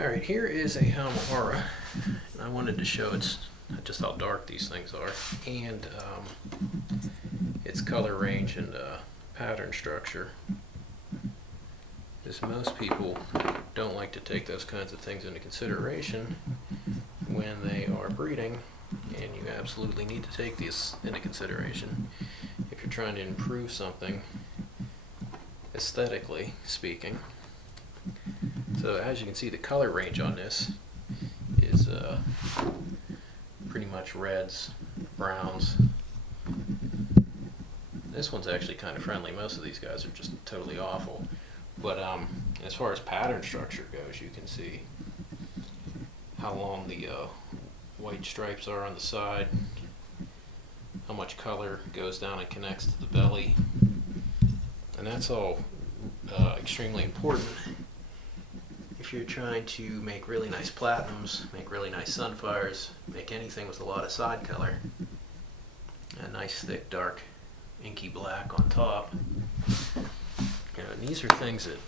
Alright, here is a halmahera. I wanted to show just how dark these things are, and its color range and pattern structure. Because most people don't like to take those kinds of things into consideration when they are breeding, and you absolutely need to take these into consideration if you're trying to improve something aesthetically speaking. So as you can see, the color range on this is pretty much reds, browns. This one's actually kind of friendly. Most of these guys are just totally awful. But as far as pattern structure goes, you can see how long the white stripes are on the side, how much color goes down and connects to the belly, and that's all extremely important if you're trying to make really nice platinums, make really nice sunfires, make anything with a lot of side color. A nice thick dark inky black on top. And these are things that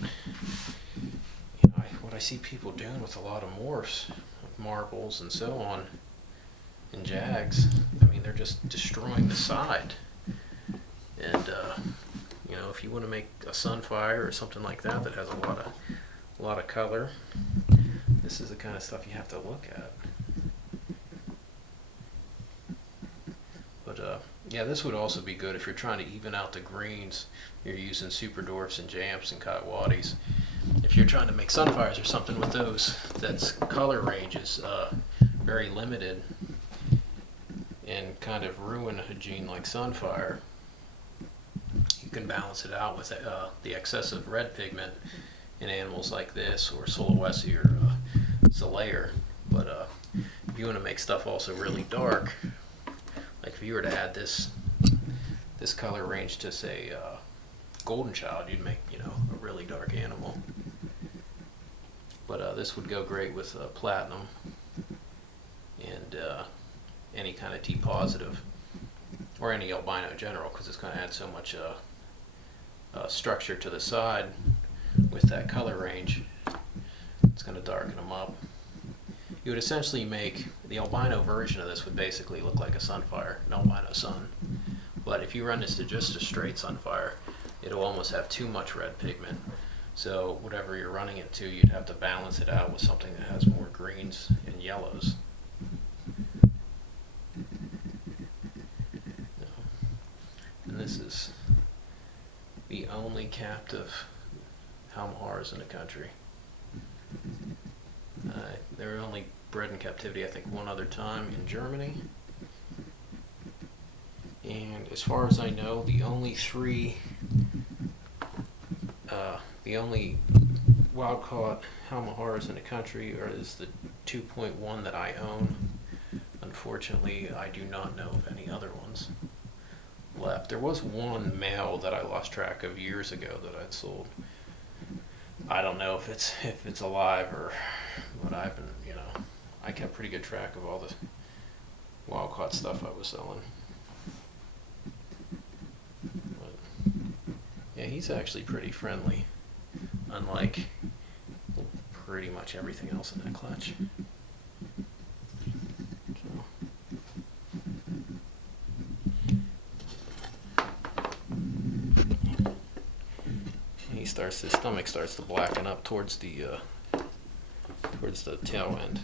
what I see people doing with a lot of morphs, like marbles and so on, and jags. I mean, they're just destroying the side. And if you want to make a sunfire or something like that that has a lot of color, this is the kind of stuff you have to look at. But yeah, this would also be good if you're trying to even out the greens. You're using super dwarfs and jamps and coyotes. If you're trying to make sunfires or something with those, that's color range is very limited and kind of ruin a gene like sunfire. You can balance it out with the excessive red pigment in animals like this, or Sulawesi or Salayer. But if you want to make stuff also really dark, like if you were to add this color range to say golden child, you'd make a really dark animal. But this would go great with platinum and any kind of T positive or any albino in general, because it's going to add so much structure to the side with that color range. It's going to darken them up. You would essentially make the albino version of this would basically look like a sunfire, an albino sun. But if you run this to just a straight sunfire, it'll almost have too much red pigment. So whatever you're running it to, you'd have to balance it out with something that has more greens and yellows. And this is the only captive halmaheras in the country. They were only bred in captivity, I think, one other time in Germany. And as far as I know, the only wild-caught halmaheras in the country is the 2.1 that I own. Unfortunately, I do not know of any other ones left. There was one male that I lost track of years ago that I'd sold. I don't know if it's alive or what. I've been, I kept pretty good track of all the wild caught stuff I was selling. But yeah, he's actually pretty friendly, unlike pretty much everything else in that clutch. His stomach starts to blacken up towards the tail end.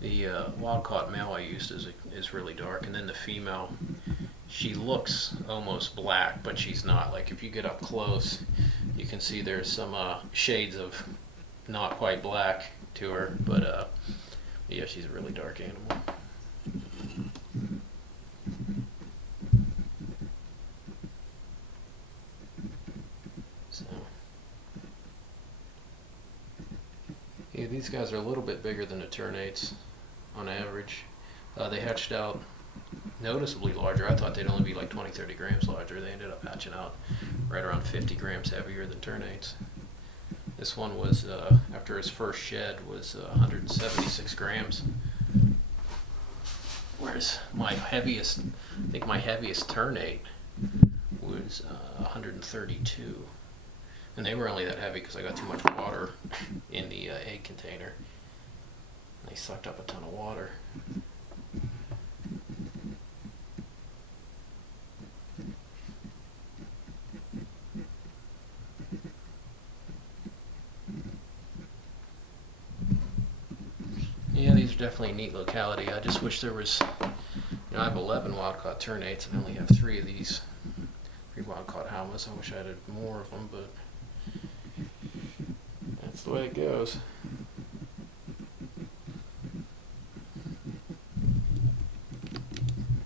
The wild-caught male I used is really dark, and then the female, she looks almost black, but she's not. Like if you get up close, you can see there's some shades of not quite black to her, but yeah, she's a really dark animal. So, yeah, these guys are a little bit bigger than the ternates on average. They hatched out noticeably larger. I thought they'd only be like 20-30 grams larger. They ended up hatching out right around 50 grams heavier than ternates. This one was, after his first shed, was 176 grams. Whereas my heaviest ternate was 132. And they were only that heavy because I got too much water in the egg container. They sucked up a ton of water. Yeah, these are definitely a neat locality. I just wish there was, I have 11 wild-caught ternates and I only have 3 of these. 3 wild-caught halmas. I wish I had more of them, but that's the way it goes.